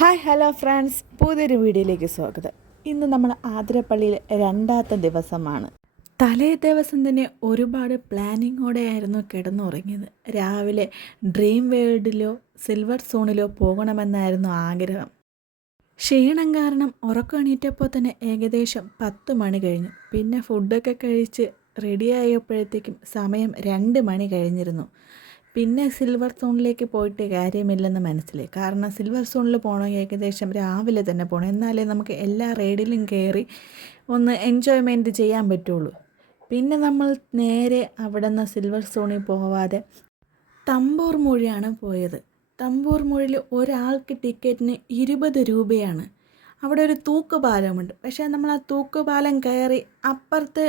Hi hello friends, പുതിയൊരു വീഡിയോയിലേക്ക് സ്വാഗതം. ഇന്ന് നമ്മൾ ആതിരപ്പള്ളിയിൽ രണ്ടാമത്തെ ദിവസമാണ്. തലേ ദിവസം തന്നെ ഒരുപാട് പ്ലാനിങ്ങോടെയായിരുന്നു കിടന്നുറങ്ങിയത്. രാവിലെ ഡ്രീം വേൾഡിലോ സിൽവർ സോണിലോ പോകണമെന്നായിരുന്നു ആഗ്രഹം. ക്ഷീണം കാരണം ഉറക്കം എണീറ്റപ്പോൾ തന്നെ ഏകദേശം 10 മണി കഴിഞ്ഞു. പിന്നെ ഫുഡൊക്കെ കഴിച്ച് റെഡിയായപ്പോഴത്തേക്കും സമയം 2 മണി കഴിഞ്ഞിരുന്നു. പിന്നെ സിൽവർ സോണിലേക്ക് പോയിട്ട് കാര്യമില്ലെന്ന് മനസ്സിലായി. കാരണം സിൽവർ സോണിൽ പോകണമെങ്കിൽ ഏകദേശം രാവിലെ തന്നെ പോകണം, എന്നാലേ നമുക്ക് എല്ലാ റൈഡിലും കയറി ഒന്ന് എൻജോയ്മെൻറ്റ് ചെയ്യാൻ പറ്റുള്ളൂ. പിന്നെ നമ്മൾ നേരെ അവിടെ നിന്ന് സിൽവർ സോണിൽ പോവാതെ തമ്പൂർ മൊഴിയാണ് പോയത്. തമ്പൂർ മൊഴിയിൽ ഒരാൾക്ക് ടിക്കറ്റിന് 20 രൂപയാണ്. അവിടെ ഒരു തൂക്കുപാലമുണ്ട്. പക്ഷേ നമ്മൾ ആ തൂക്കുപാലം കയറി അപ്പുറത്ത്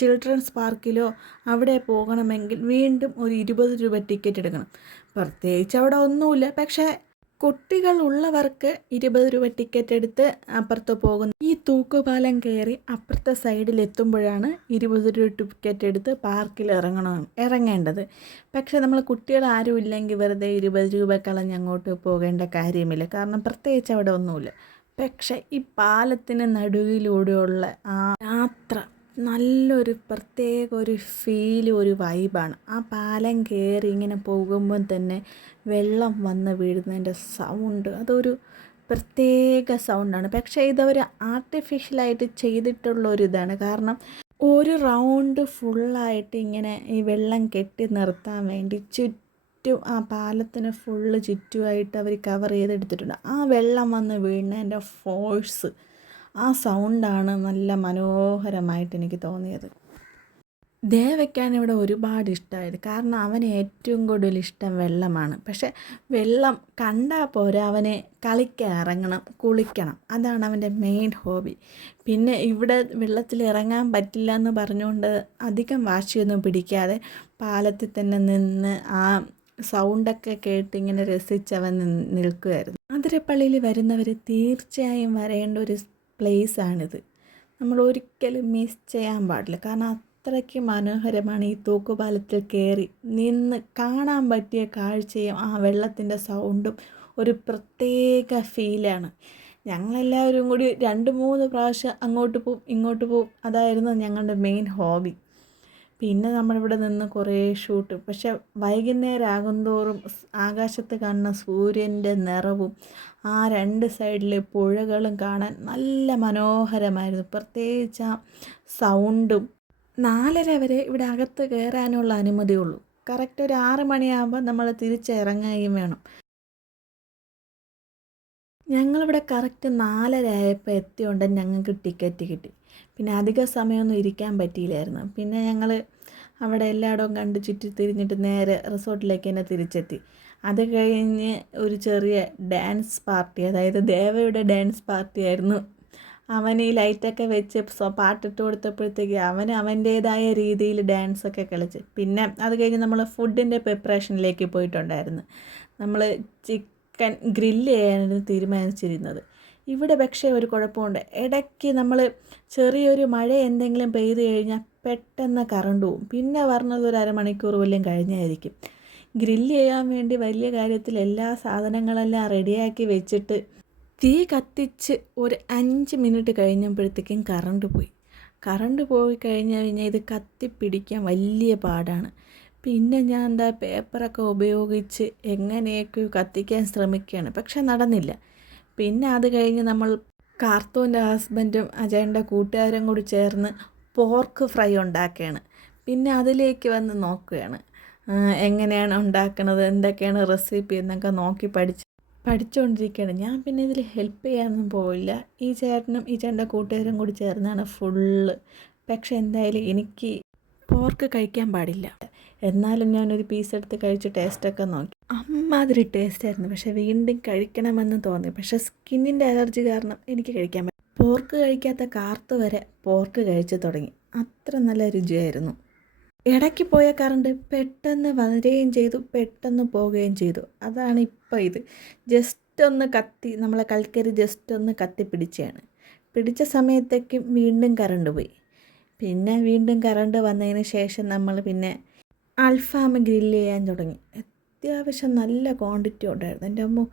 ചിൽഡ്രൻസ് പാർക്കിലോ അവിടെ പോകണമെങ്കിൽ വീണ്ടും ഒരു 20 രൂപ ടിക്കറ്റ് എടുക്കണം. പ്രത്യേകിച്ച് അവിടെ ഒന്നുമില്ല, പക്ഷേ കുട്ടികളുള്ളവർക്ക് 20 രൂപ ടിക്കറ്റ് എടുത്ത് അപ്പുറത്ത് പോകുന്നു. ഈ തൂക്കുപാലം കയറി അപ്പുറത്തെ സൈഡിലെത്തുമ്പോഴാണ് 20 രൂപ ടിക്കറ്റ് എടുത്ത് പാർക്കിൽ ഇറങ്ങേണ്ടത്. പക്ഷേ നമ്മൾ കുട്ടികൾ ആരും ഇല്ലെങ്കിൽ വെറുതെ 20 രൂപ കളഞ്ഞ് അങ്ങോട്ട് പോകേണ്ട കാര്യമില്ല, കാരണം പ്രത്യേകിച്ച് അവിടെ ഒന്നുമില്ല. പക്ഷെ ഈ പാലത്തിന് നടുവിലൂടെയുള്ള ആ യാത്ര നല്ലൊരു പ്രത്യേക ഒരു ഫീൽ, ഒരു വൈബാണ്. ആ പാലം കയറി ഇങ്ങനെ പോകുമ്പോൾ തന്നെ വെള്ളം വന്ന് വീഴുന്നതിൻ്റെ സൗണ്ട് അതൊരു പ്രത്യേക സൗണ്ടാണ്. പക്ഷേ ഇതവർ ആർട്ടിഫിഷ്യലായിട്ട് ചെയ്തിട്ടുള്ളൊരിതാണ്. കാരണം ഒരു റൗണ്ട് ഫുള്ളായിട്ട് ഇങ്ങനെ ഈ വെള്ളം കെട്ടി നിർത്താൻ വേണ്ടി ചുറ്റും ആ പാലത്തിന് ഫുള്ള് ചുറ്റുമായിട്ട് അവർ കവർ ചെയ്തെടുത്തിട്ടുണ്ട്. ആ വെള്ളം വന്ന് വീഴുന്നതിൻ്റെ ഫോഴ്സ്, ആ സൗണ്ടാണ് നല്ല മനോഹരമായിട്ട് എനിക്ക് തോന്നിയത്. ദേവയ്ക്കാണ് ഇവിടെ ഒരുപാട് ഇഷ്ടമായത്. കാരണം അവന് ഏറ്റവും കൂടുതൽ ഇഷ്ടം വെള്ളമാണ്. പക്ഷെ വെള്ളം കണ്ടാൽ പോരാ, അവനെ കളിക്കാൻ ഇറങ്ങണം, കുളിക്കണം, അതാണ് അവൻ്റെ മെയിൻ ഹോബി. പിന്നെ ഇവിടെ വെള്ളത്തിൽ ഇറങ്ങാൻ പറ്റില്ല എന്ന് പറഞ്ഞുകൊണ്ട് അധികം വാശിയൊന്നും പിടിക്കാതെ പാലത്തിൽ തന്നെ നിന്ന് ആ സൗണ്ടൊക്കെ കേട്ട് ഇങ്ങനെ രസിച്ചവൻ നിൽക്കുമായിരുന്നു. ആതിരപ്പള്ളിയിൽ വരുന്നവർ തീർച്ചയായും വരേണ്ട ഒരു പ്ലേസാണിത്. നമ്മൾ ഒരിക്കലും മിസ് ചെയ്യാൻ പാടില്ല. കാരണം അത്രയ്ക്ക് മനോഹരമാണ്. ഈ തൂക്കുപാലത്തിൽ കയറി നിന്ന് കാണാൻ പറ്റിയ കാഴ്ചയും ആ വെള്ളത്തിൻ്റെ സൗണ്ടും ഒരു പ്രത്യേക ഫീലാണ്. ഞങ്ങളെല്ലാവരും കൂടി 2-3 പ്രാവശ്യം അങ്ങോട്ട് പോവും ഇങ്ങോട്ട് പോവും, അതായിരുന്നു ഞങ്ങളുടെ മെയിൻ ഹോബി. പിന്നെ നമ്മളിവിടെ നിന്ന് കുറേ ഷൂട്ട്. പക്ഷെ വൈകുന്നേരം ആകുന്തോറും ആകാശത്ത് കാണുന്ന സൂര്യൻ്റെ നിറവും ആ 2 സൈഡിലെ പുഴകളും കാണാൻ നല്ല മനോഹരമായിരുന്നു. പ്രത്യേകിച്ച് ആ സൗണ്ടും. 4:30 വരെ ഇവിടെ അകത്ത് കയറാനുള്ള അനുമതിയുള്ളൂ. കറക്റ്റ് ഒരു 6 മണിയാകുമ്പോൾ നമ്മൾ തിരിച്ചിറങ്ങുകയും വേണം. ഞങ്ങളിവിടെ കറക്റ്റ് 4:30 ആയപ്പോൾ എത്തിയോണ്ട് ഞങ്ങൾക്ക് ടിക്കറ്റ് കിട്ടി. പിന്നെ അധിക സമയമൊന്നും ഇരിക്കാൻ പറ്റിയില്ലായിരുന്നു. പിന്നെ ഞങ്ങൾ അവിടെ എല്ലായിടവും കണ്ട് ചുറ്റി തിരിഞ്ഞിട്ട് നേരെ റിസോർട്ടിലേക്ക് തന്നെ തിരിച്ചെത്തി. അത് കഴിഞ്ഞ് ഒരു ചെറിയ ഡാൻസ് പാർട്ടി, അതായത് ദേവയുടെ ഡാൻസ് പാർട്ടി ആയിരുന്നു. അവൻ ഈ ലൈറ്റൊക്കെ വെച്ച് പാട്ടിട്ട് കൊടുത്തപ്പോഴത്തേക്ക് അവൻ അവൻ്റേതായ രീതിയിൽ ഡാൻസൊക്കെ കളിച്ച്. പിന്നെ അത് കഴിഞ്ഞ് നമ്മൾ ഫുഡിൻ്റെ പ്രിപ്പറേഷനിലേക്ക് പോയിട്ടുണ്ടായിരുന്നു. നമ്മൾ ചിക്കൻ ഗ്രില്ല് ചെയ്യാനായിരുന്നു തീരുമാനിച്ചിരുന്നത്. ഇവിടെ പക്ഷേ ഒരു കുഴപ്പമുണ്ട്. ഇടയ്ക്ക് നമ്മൾ ചെറിയൊരു മഴ എന്തെങ്കിലും പെയ്ത് കഴിഞ്ഞാൽ പെട്ടെന്ന് കറണ്ട് പോവും. പിന്നെ പറഞ്ഞത് ഒരു അരമണിക്കൂർ വല്ലതും കഴിഞ്ഞായിരിക്കും. ഗ്രില്ല് ചെയ്യാൻ വേണ്ടി വലിയ കാര്യത്തിൽ എല്ലാ സാധനങ്ങളെല്ലാം റെഡിയാക്കി വെച്ചിട്ട് തീ കത്തിച്ച് ഒരു 5 മിനിറ്റ് കഴിഞ്ഞപ്പോഴത്തേക്കും കറണ്ട് പോയി. കറണ്ട് പോയി കഴിഞ്ഞാൽ ഇത് കത്തിപ്പിടിക്കാൻ വലിയ പാടാണ്. പിന്നെ ഞാൻ പേപ്പറൊക്കെ ഉപയോഗിച്ച് എങ്ങനെയൊക്കെ കത്തിക്കാൻ ശ്രമിക്കുകയാണ്, പക്ഷെ നടന്നില്ല. പിന്നെ അത് കഴിഞ്ഞ് നമ്മൾ കാർത്തൂൻ്റെ ഹസ്ബൻഡും അജയൻ്റെ കൂട്ടുകാരും കൂടി ചേർന്ന് പോർക്ക് ഫ്രൈ ഉണ്ടാക്കുകയാണ്. പിന്നെ അതിലേക്ക് വന്ന് നോക്കുകയാണ് എങ്ങനെയാണ് ഉണ്ടാക്കുന്നത്, എന്തൊക്കെയാണ് റെസിപ്പി എന്നൊക്കെ നോക്കി പഠിച്ചുകൊണ്ടിരിക്കുകയാണ്. ഞാൻ പിന്നെ ഇതിൽ ഹെൽപ്പ് ചെയ്യാനൊന്നും പോയില്ല. ഈ ചേട്ടനും ഈ ചേട്ടൻ്റെ കൂട്ടുകാരും കൂടി ചേർന്നാണ് ഫുള്ള്. പക്ഷെ എന്തായാലും എനിക്ക് പോർക്ക് കഴിക്കാൻ പാടില്ല. എന്നാലും ഞാനൊരു പീസ് എടുത്ത് കഴിച്ച് ടേസ്റ്റൊക്കെ നോക്കി. അമ്മാതിരി ടേസ്റ്റായിരുന്നു. പക്ഷേ വീണ്ടും കഴിക്കണമെന്ന് തോന്നി. പക്ഷേ സ്കിന്നിൻ്റെ അലർജി കാരണം എനിക്ക് കഴിക്കാൻ പറ്റും. പോർക്ക് കഴിക്കാത്ത കാർത്ത് വരെ പോർക്ക് കഴിച്ച് തുടങ്ങി. അത്ര നല്ല രുചിയായിരുന്നു. ഇടയ്ക്ക് പോയ കറണ്ട് പെട്ടെന്ന് വരികയും ചെയ്തു, പെട്ടെന്ന് പോവുകയും ചെയ്തു. അതാണ് ഇപ്പോൾ ഇത് ജസ്റ്റ് ഒന്ന് കത്തി, നമ്മളെ കൽക്കരി ജസ്റ്റ് ഒന്ന് കത്തിപ്പിടിച്ചാണ്. പിടിച്ച സമയത്തേക്കും വീണ്ടും കറണ്ട് പോയി. പിന്നെ വീണ്ടും കറണ്ട് വന്നതിന് ശേഷം നമ്മൾ പിന്നെ അൽഫാം ഗ്രില്ല് ചെയ്യാൻ തുടങ്ങി. അത്യാവശ്യം നല്ല ക്വാണ്ടിറ്റി ഉണ്ടായിരുന്നു. എൻ്റെ അമ്മ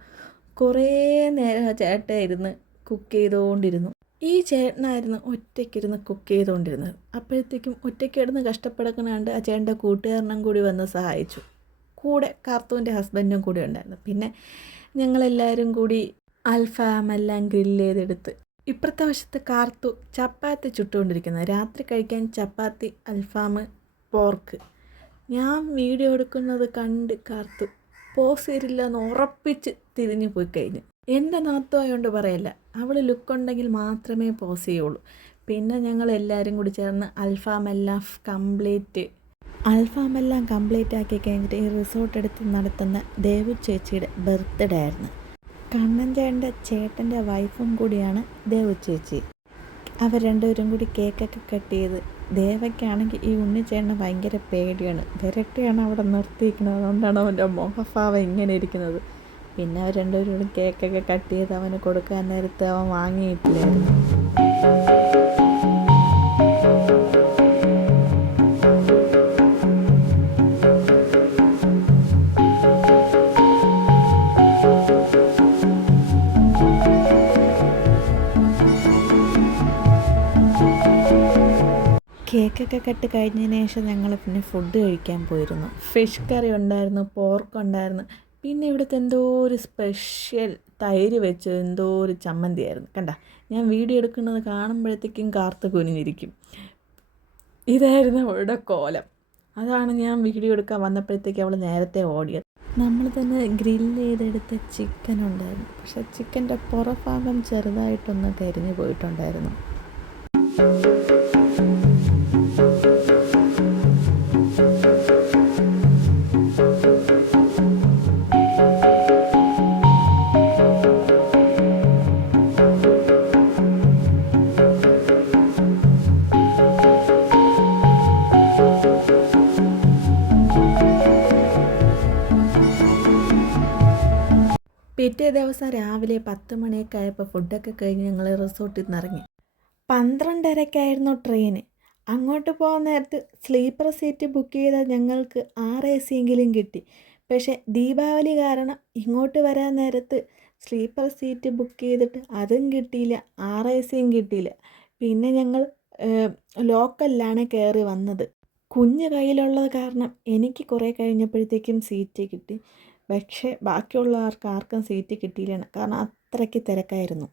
കുറേ നേരം ആ ചേട്ടൻ ഇരുന്ന് കുക്ക് ചെയ്തുകൊണ്ടിരുന്നു. ഈ ചേട്ടനായിരുന്നു ഒറ്റയ്ക്കിരുന്ന് കുക്ക് ചെയ്തുകൊണ്ടിരുന്നത്. അപ്പോഴത്തേക്കും ഒറ്റയ്ക്കിരുന്ന് കഷ്ടപ്പെടുക്കണാണ്ട് ആ ചേട്ടൻ്റെ കൂട്ടുകാരനും കൂടി വന്ന് സഹായിച്ചു. കൂടെ കാർത്തൂൻ്റെ ഹസ്ബൻഡും കൂടി ഉണ്ടായിരുന്നു. പിന്നെ ഞങ്ങളെല്ലാവരും കൂടി അൽഫാമെല്ലാം ഗ്രില്ല് ചെയ്തെടുത്ത് ഇപ്പുറത്തെ വശത്ത് കാർത്തു ചപ്പാത്തി ചുട്ടുകൊണ്ടിരിക്കുന്നത്. രാത്രി കഴിക്കാൻ ചപ്പാത്തി, അൽഫാം, പോർക്ക്. ഞാൻ വീഡിയോ എടുക്കുന്നത് കണ്ട് കാർത്തു പോസ് ചെയ്തില്ല എന്ന് ഉറപ്പിച്ച് തിരിഞ്ഞു പോയി കഴിഞ്ഞു. എൻ്റെ നാത്തുമായോണ്ട് പറയല്ല, അവൾ ലുക്കുണ്ടെങ്കിൽ മാത്രമേ പോസ് ചെയ്യുള്ളൂ. പിന്നെ ഞങ്ങൾ എല്ലാവരും കൂടി ചേർന്ന് അൽഫാമെല്ലാം കംപ്ലീറ്റ് ആക്കി കഴിഞ്ഞിട്ട് ഈ റിസോർട്ട് എടുത്ത് നടത്തുന്ന ദേവു ചേച്ചിയുടെ ബർത്ത്ഡേ ആയിരുന്നു. കണ്ണൻ ചേട്ടൻ്റെ വൈഫും കൂടിയാണ് ദേവു ചേച്ചി. അവർ രണ്ടുപേരും കൂടി കേക്കൊക്കെ കട്ട് ചെയ്ത്, ദേവയ്ക്കാണെങ്കിൽ ഈ ഉണ്ണിച്ചേട്ടന് ഭയങ്കര പേടിയാണ്. ഡയറക്റ്റാണ് അവിടെ നിർത്തിയിരിക്കുന്നത്. അതുകൊണ്ടാണ് അവൻ്റെ മുഖഭാവം ഇങ്ങനെ ഇരിക്കുന്നത്. പിന്നെ അവർ രണ്ടുപേരും കൂടി കേക്കൊക്കെ കട്ട് ചെയ്ത് അവന് കൊടുക്കാൻ നേരത്ത് അവൻ വാങ്ങിയിട്ടില്ലായിരുന്നു. കേക്കൊക്കെ കട്ട് കഴിഞ്ഞതിന് ശേഷം ഞങ്ങൾ പിന്നെ ഫുഡ് കഴിക്കാൻ പോയിരുന്നു. ഫിഷ് കറി ഉണ്ടായിരുന്നു, പോർക്ക് ഉണ്ടായിരുന്നു. പിന്നെ ഇവിടുത്തെ എന്തോ ഒരു സ്പെഷ്യൽ തൈര് വെച്ച് എന്തോ ഒരു ചമ്മന്തിയായിരുന്നു. കണ്ട, ഞാൻ വീഡിയോ എടുക്കുന്നത് കാണുമ്പോഴത്തേക്കും കാർത്ത് കുനിഞ്ഞിരിക്കും. ഇതായിരുന്നു അവളുടെ കോലം. അതാണ് ഞാൻ വീഡിയോ എടുക്കാൻ വന്നപ്പോഴത്തേക്കും അവൾ നേരത്തെ ഓടിയത്. നമ്മൾ തന്നെ ഗ്രില്ല് ചെയ്തെടുത്ത ചിക്കൻ ഉണ്ടായിരുന്നു. പക്ഷേ ചിക്കൻ്റെ പുറഭാഗം ചെറുതായിട്ടൊന്ന് കരിഞ്ഞു പോയിട്ടുണ്ടായിരുന്നു. പിറ്റേ ദിവസം രാവിലെ 10 മണിയൊക്കെ ആയപ്പോൾ ഫുഡൊക്കെ കഴിഞ്ഞ് ഞങ്ങൾ റിസോർട്ടിൽ നിന്ന് ഇറങ്ങി. 12:30 ട്രെയിന്. അങ്ങോട്ട് പോകാൻ നേരത്ത് സ്ലീപ്പർ സീറ്റ് ബുക്ക് ചെയ്ത ഞങ്ങൾക്ക് 6 AC എങ്കിലും കിട്ടി. പക്ഷേ ദീപാവലി കാരണം ഇങ്ങോട്ട് വരാൻ നേരത്ത് സ്ലീപ്പർ സീറ്റ് ബുക്ക് ചെയ്തിട്ട് അതും കിട്ടിയില്ല, 6 ACയും കിട്ടിയില്ല. പിന്നെ ഞങ്ങൾ ലോക്കലിലാണ് കയറി വന്നത്. കുഞ്ഞ് കയ്യിലുള്ളത് കാരണം എനിക്ക് കുറേ കഴിഞ്ഞപ്പോഴത്തേക്കും സീറ്റ് കിട്ടി. പക്ഷേ ബാക്കിയുള്ളവർക്ക് ആർക്കും സീറ്റ് കിട്ടിയില്ല, കാരണം അത്രയ്ക്ക് തിരക്കായിരുന്നു.